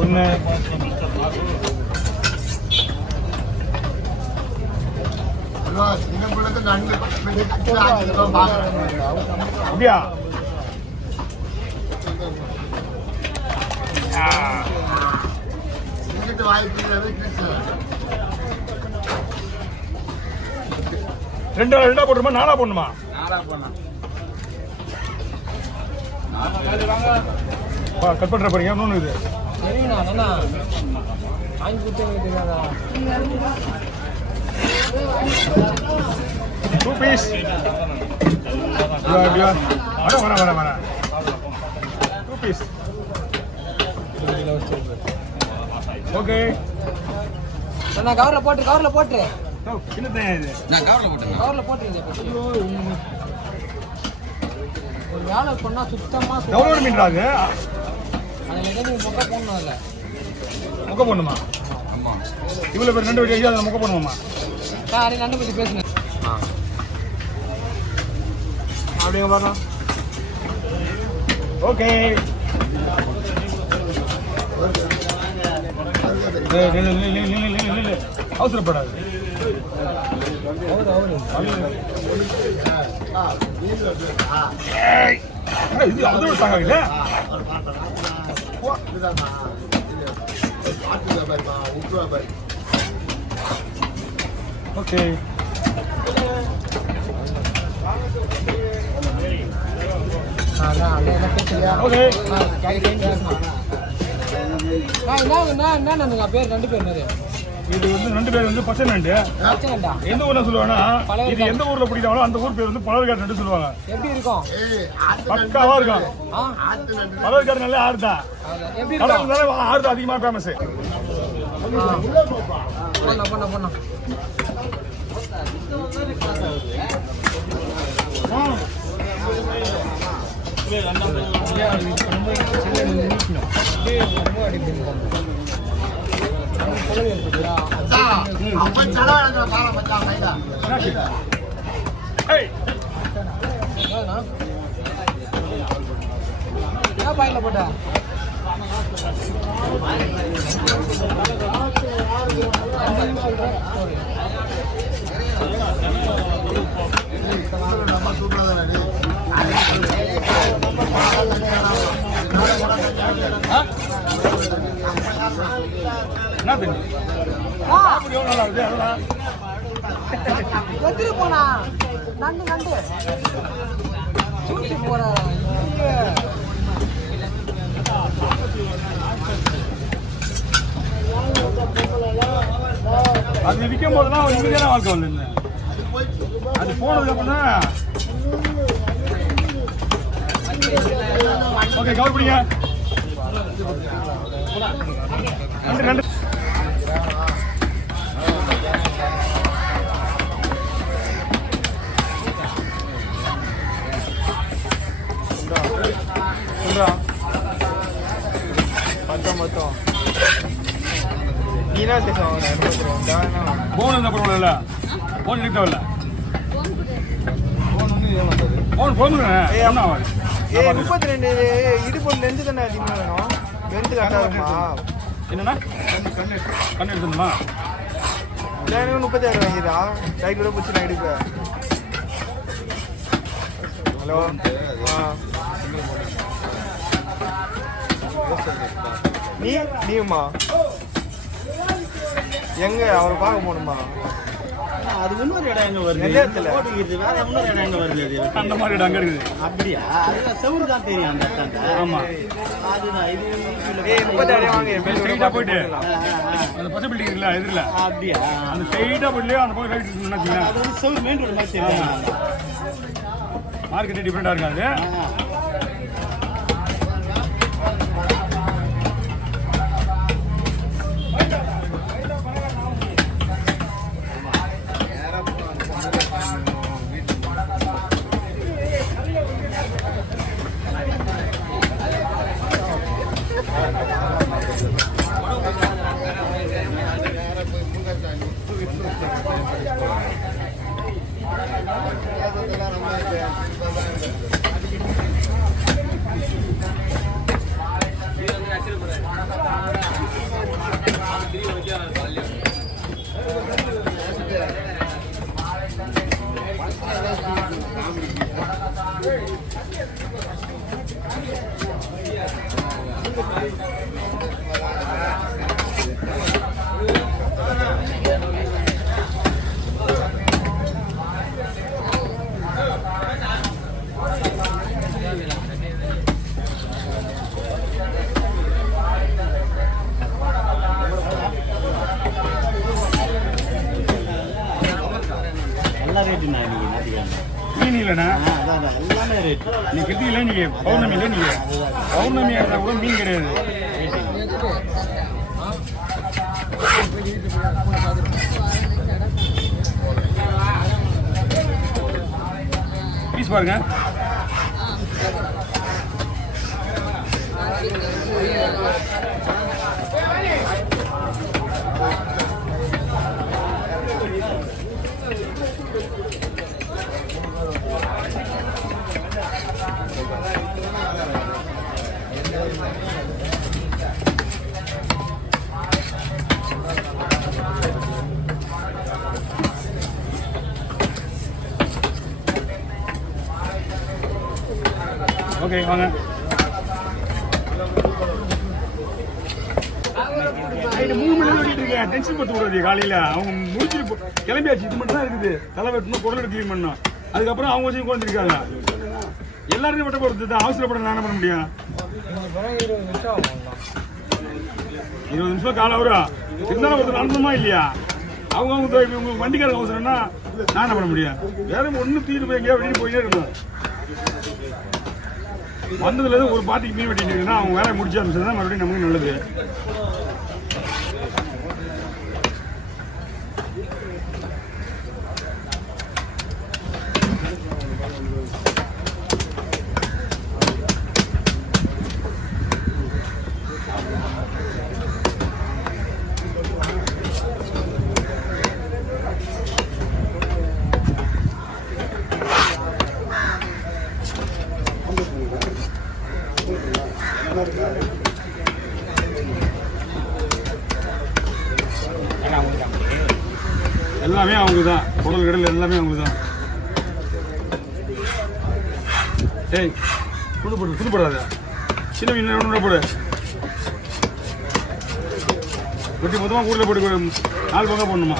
ஒன்று அப்படியா ரெண்டா போட்டுமா நாலா போடணுமா? கட் பண்ற பாருங்க. இன்னொன்னு இது டூ பீஸ் வர 2 பீஸ். ஓகே நான் கவர்ல போட்டு என்ன இது? நான் கவர்ல போட்டுறேன். ஒரு வேலை பண்ணா சுத்தமா எவ்வளவு மீன்றாங்க? அதுல நீங்க மொக்க போடணும். இல்ல மொக்க போடணுமா? ஆமா. இவ்வளவு பேர் நண்டு வெட்டி அதை மொக்க போடணுமா? சாரி நண்டு பத்தி பேசுங்க. அப்படிங்க பாருங்க. ஓகே அவசரப்படாது. இது அது தாங்க ஓகே பேர் ரெண்டு பேர் இது வந்து ரெண்டு பேர் வந்து பச்சை நண்டு. எந்த ஊர்ல சொல்லுவாங்கன்னா இது எந்த ஊர்ல பிடிக்கிறாங்களோ அந்த ஊர் பேர் வந்து பழவேற்காடு நண்டு சொல்லுவாங்க. எப்படி இருக்கும்? பக்காவா இருக்கும். பழவேற்காடு நல்ல ஆறுதா ஆறுதா அதிகமா ஃபேமஸ். பாயில போட்ட போனா நண்டு நண்டு போற அது விற்கும் போதுலாம் ஒரு நிம்மதியான வாழ்க்கை வந்து அது போனதுக்கு அப்புறம் ஓகே கவர் பிடிங்க. நண்டு நண்டு மொத்தம் நீனா போன் என்ன பரவாயில்ல போன் எடுக்கவில்ல போன் போன் 32 இடுப்பு லென்ஸ் தானே அதிகமாக வேணும். லென்ஸ் கட்டாதுமா? என்னன்னா கண்ணு எடுத்துமா? எனக்கு 36 வாங்கிடா. டைட் கூட பிடிச்சி நான் எடுப்பேன். ஹலோ நீமா எங்க அவரை பார்க்க போகணுமா? அது இன்னொரு இடம் எங்க வருது? வேற இன்னொரு இடம் எங்க வருது? அந்த மாதிரி இடம் அங்க இருக்குது. அப்படியா? அதுல செவுரு தான் தெரியும் அந்த இடத்துல. ஆமா அதுதான் இது. 36 வாங்க ஸ்ட்ரைட்டா போயிட்டு அந்த பச்சை பில்டிங் இருக்குல்ல எதிரில. அப்படியா? அந்த ஸ்ட்ரைட்டா போயிட்டு அந்த போய் ரைட் நின்னாச்சுங்க. அது ஒரு செவுரு மெயின் ரோடு மாதிரி தெரியும். மார்க்கெட் டிஃபரெண்டா இருக்காது. ரேட்டுண்ணா இன்னைக்கு ஞாயிற்றுக்கிழமை. மீன் இல்லைண்ணா அதான் எல்லாமே ரேட்டு. நீ கிருத்தியில் நீங்கள் பௌர்ணமியில் நீங்கள் பௌர்ணமியாக இருந்தால் கூட மீன் கிடையாது. பீஸ் பாருங்க. ஓகே வாங்க. நைட்டு 3 மணி நேரம் வெட்டிட்டு இருக்கேன். டென்ஷன் படுத்த கூடாது. காலையில் அவங்க முடிச்சுட்டு கிளம்பியாச்சு. இது மட்டும் தான் இருக்குது. தலை வெட்டணும், குடல் க்ளீன் பண்ணணும். அதுக்கப்புறம் அவங்க வச்சு குழந்தைருக்காங்க. எல்லாருமே வெட்ட போகிறது தான். அவசரப்பட நான் என்ன பண்ண முடியும்? 20 நிமிஷம் காலம் வரும். இருந்தாலும் ஒருத்தர் நடந்தமா இல்லையா? அவங்க உங்களுக்கு வண்டிக்காரங்க அவசரம்னா நான் என்ன பண்ண முடியும்? வேற ஒன்றும் தீர்வு போய் எங்கேயா வெளியே போயிட்டே இருக்கணும். வந்ததுலேருந்து ஒரு பாட்டிக்கு மீன் வெட்டிட்டு இருக்குன்னா அவங்க வேலையை முடிச்சு அனுப்பிச்சது தான் மறுபடியும் நமக்கு நல்லது. எல்லாமே அவங்க தான். குடல் கடல் எல்லாமே அவங்க தான். ஏய் புதுப்படாத. சின்ன மீன் ஒன்று போடு. வெட்டி மொத்தமாக கூட்டில் போட்டு 4 பங்காக போடணுமா?